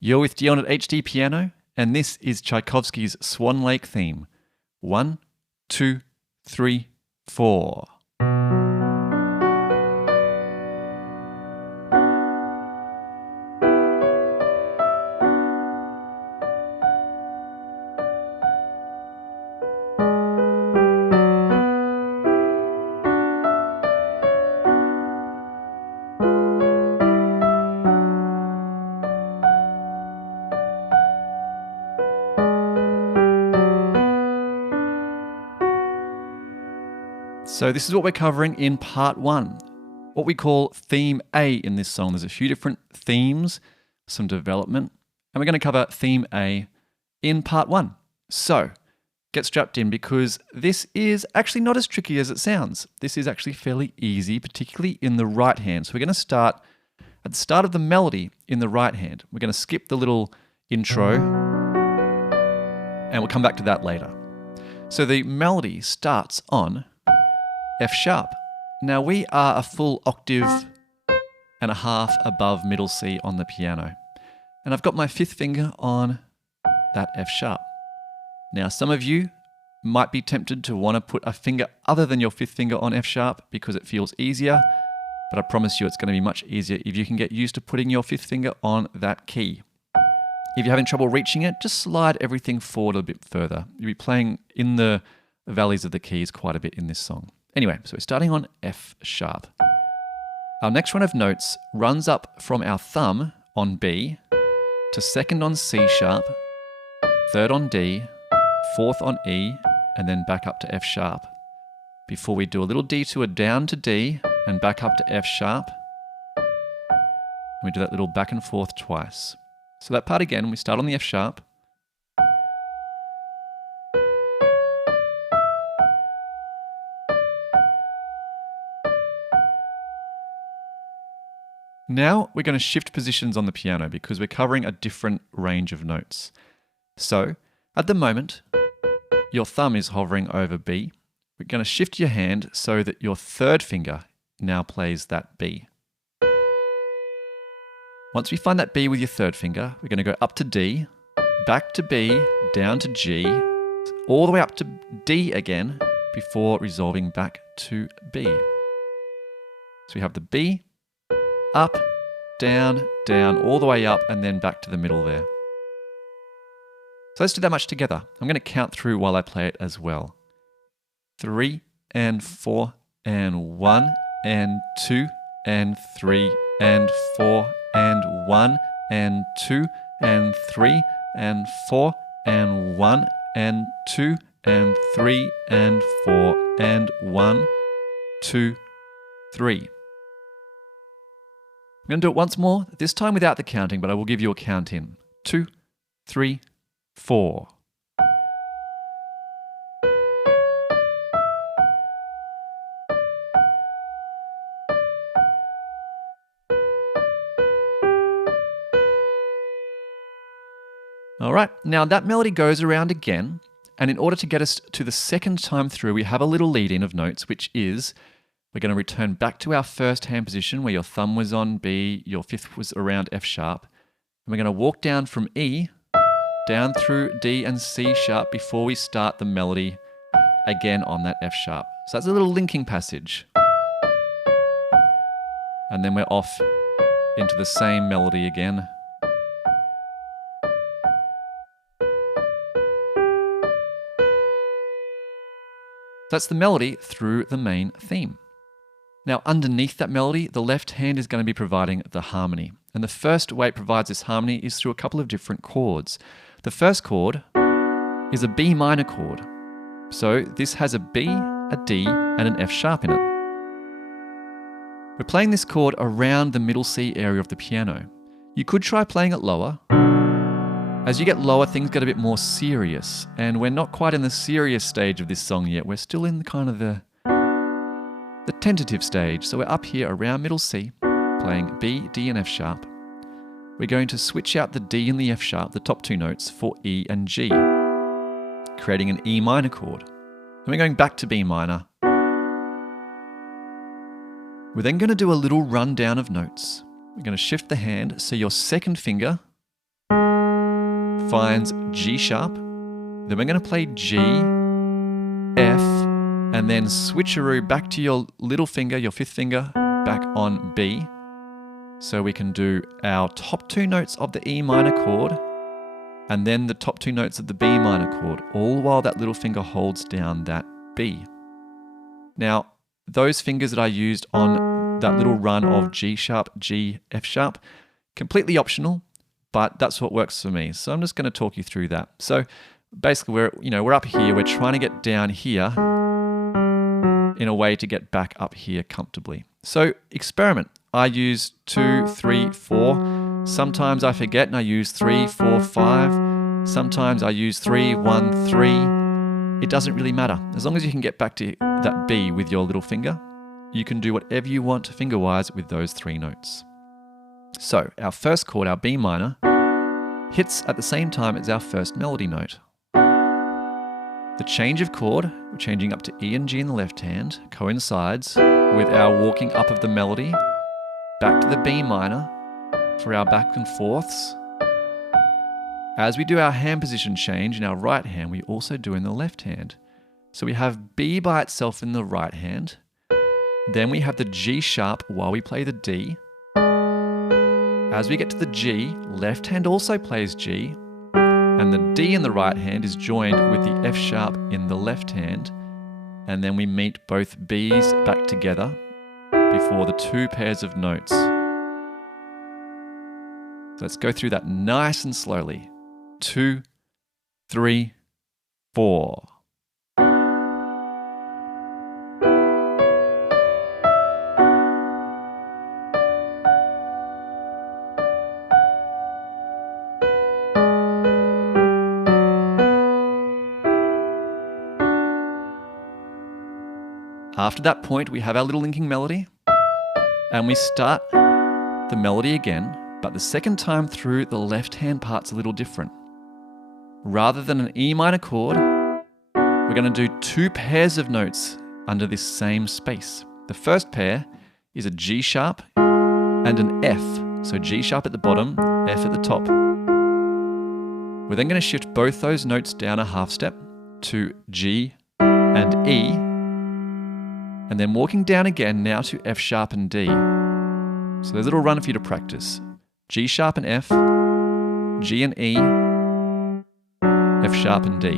You're with Dion at HDpiano, and this is Tchaikovsky's Swan Lake theme. 1, 2, 3, 4. So this is what we're covering in part 1, what we call theme A in this song. There's a few different themes, some development, and we're going to cover theme A in part 1. So get strapped in because this is actually not as tricky as it sounds. This is actually fairly easy, particularly in the right hand. So we're going to start at the start of the melody in the right hand. We're going to skip the little intro and we'll come back to that later. So the melody starts on F sharp. Now we are a full octave and a half above middle C on the piano. And I've got my 5th finger on that F sharp. Now some of you might be tempted to want to put a finger other than your 5th finger on F sharp because it feels easier, but I promise you it's going to be much easier if you can get used to putting your 5th finger on that key. If you're having trouble reaching it, just slide everything forward a bit further. You'll be playing in the valleys of the keys quite a bit in this song. Anyway, so we're starting on F sharp. Our next run of notes runs up from our thumb on B to 2nd on C sharp, 3rd on D, 4th on E, and then back up to F sharp. Before we do a little detour down to D and back up to F sharp. And we do that little back and forth twice. So that part again, we start on the F sharp. Now we're going to shift positions on the piano because we're covering a different range of notes. So at the moment, your thumb is hovering over B. We're going to shift your hand so that your 3rd finger now plays that B. Once we find that B with your 3rd finger, we're going to go up to D, back to B, down to G, all the way up to D again before resolving back to B. So we have the B, up, down, down, all the way up, and then back to the middle there. So let's do that much together. I'm going to count through while I play it as well. 3 and 4 and 1 and 2 and 3 and 4 and 1 and 2 and 3 and 4 and 1 and 2 and 3 and 4 and 1, 2, 3. I'm going to do it once more, this time without the counting, but I will give you a count in. 2, 3, 4. All right, now that melody goes around again, and in order to get us to the 2nd time through, we have a little lead-in of notes, which is we're going to return back to our 1st hand position where your thumb was on B, your 5th was around F sharp. And we're going to walk down from E, down through D and C sharp before we start the melody again on that F sharp. So that's a little linking passage. And then we're off into the same melody again. That's the melody through the main theme. Now, underneath that melody, the left hand is going to be providing the harmony. And the first way it provides this harmony is through a couple of different chords. The first chord is a B minor chord. So this has a B, a D, and an F sharp in it. We're playing this chord around the middle C area of the piano. You could try playing it lower. As you get lower, things get a bit more serious. And we're not quite in the serious stage of this song yet. We're still in kind of the tentative stage. So we're up here around middle C, playing B, D, and F sharp. We're going to switch out the D and the F sharp, the top 2 notes, for E and G, creating an E minor chord. Then we're going back to B minor. We're then going to do a little rundown of notes. We're going to shift the hand so your 2nd finger finds G sharp, then we're going to play G, F, and then switcheroo back to your little finger, your fifth finger, back on B. So we can do our top two notes of the E minor chord, and then the top two notes of the B minor chord, all while that little finger holds down that B. Now, those fingers that I used on that little run of G sharp, G, F sharp, completely optional, but that's what works for me. So I'm just going to talk you through that. So basically we're up here, we're trying to get down here in a way to get back up here comfortably. So experiment. I use 2, 3, 4. Sometimes I forget and I use 3, 4, 5. Sometimes I use 3, 1, 3. It doesn't really matter. As long as you can get back to that B with your little finger, you can do whatever you want finger-wise with those three notes. So our first chord, our B minor, hits at the same time as our first melody note. The change of chord, we're changing up to E and G in the left hand, coincides with our walking up of the melody, back to the B minor for our back and forths. As we do our hand position change in our right hand, we also do in the left hand. So we have B by itself in the right hand, then we have the G sharp while we play the D. As we get to the G, left hand also plays G, and the D in the right hand is joined with the F sharp in the left hand, and then we meet both Bs back together before the two pairs of notes. So let's go through that nice and slowly. 2, 3, 4. After that point, we have our little linking melody, and we start the melody again, but the second time through, the left-hand part's a little different. Rather than an E minor chord, we're going to do two pairs of notes under this same space. The first pair is a G sharp and an F, so G sharp at the bottom, F at the top. We're then going to shift both those notes down a half step to G and E, and then walking down again now to F sharp and D. So there's a little run for you to practice. G sharp and F, G and E, F sharp and D.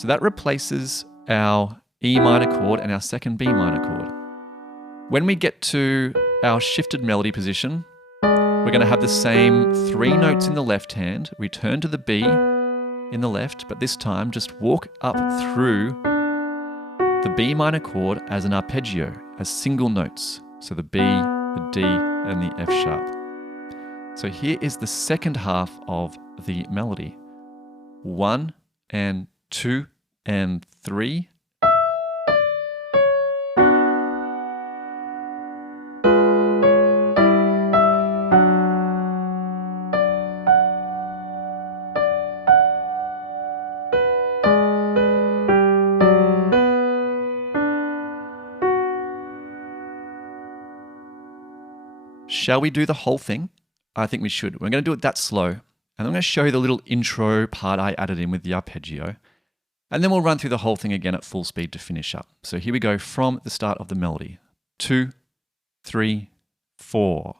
So that replaces our E minor chord and our second B minor chord. When we get to our shifted melody position, we're going to have the same three notes in the left hand. We turn to the B in the left, but this time just walk up through the B minor chord as an arpeggio, as single notes. So the B, the D, and the F sharp. So here is the second half of the melody. 1 and 2 and 3. Shall we do the whole thing? I think we should. We're going to do it that slow. And I'm going to show you the little intro part I added in with the arpeggio. And then we'll run through the whole thing again at full speed to finish up. So here we go from the start of the melody. 2, 3, 4.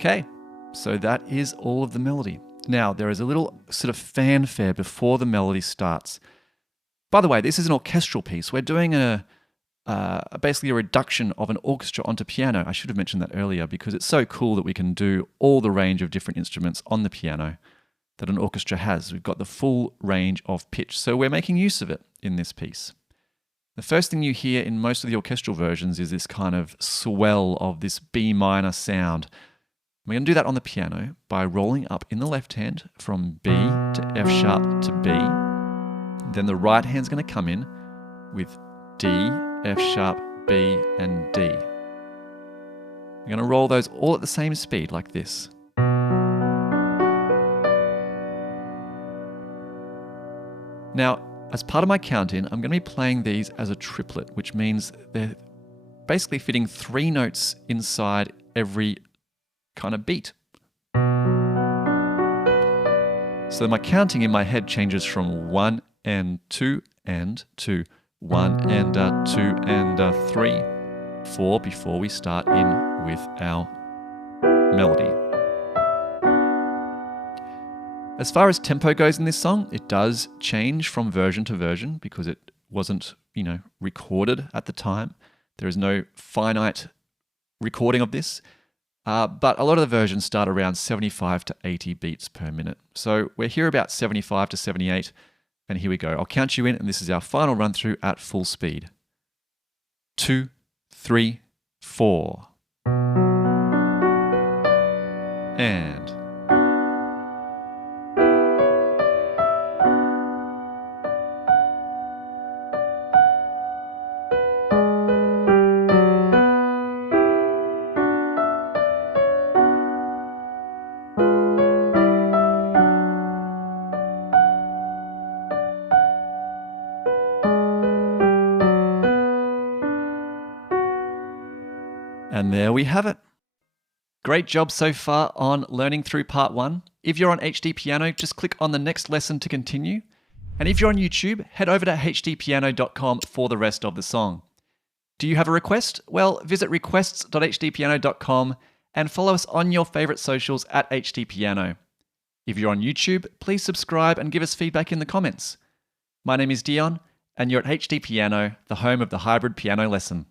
Okay, so that is all of the melody. Now, there is a little sort of fanfare before the melody starts. By the way, this is an orchestral piece. We're doing basically a reduction of an orchestra onto piano. I should have mentioned that earlier because it's so cool that we can do all the range of different instruments on the piano that an orchestra has. We've got the full range of pitch, so we're making use of it in this piece. The first thing you hear in most of the orchestral versions is this kind of swell of this B minor sound. We're going to do that on the piano by rolling up in the left hand from B to F sharp to B. Then the right hand's going to come in with D, F sharp, B, and D. We're going to roll those all at the same speed like this. Now, as part of my count-in, I'm going to be playing these as a triplet, which means they're basically fitting 3 notes inside every kind of beat. So my counting in my head changes from 1 and 2 and to 1 and 2 and 3, 4 before we start in with our melody. As far as tempo goes in this song, it does change from version to version because it wasn't, recorded at the time. There is no finite recording of this. But a lot of the versions start around 75 to 80 beats per minute. So we're here about 75 to 78. And here we go. I'll count you in, and this is our final run through at full speed. 2, 3, 4. And. And there we have it. Great job so far on learning through part 1. If you're on HDpiano, just click on the next lesson to continue. And if you're on YouTube, head over to HDpiano.com for the rest of the song. Do you have a request? Well, visit requests.hdpiano.com and follow us on your favorite socials at HDpiano. If you're on YouTube, please subscribe and give us feedback in the comments. My name is Dion, and you're at HDpiano, the home of the hybrid piano lesson.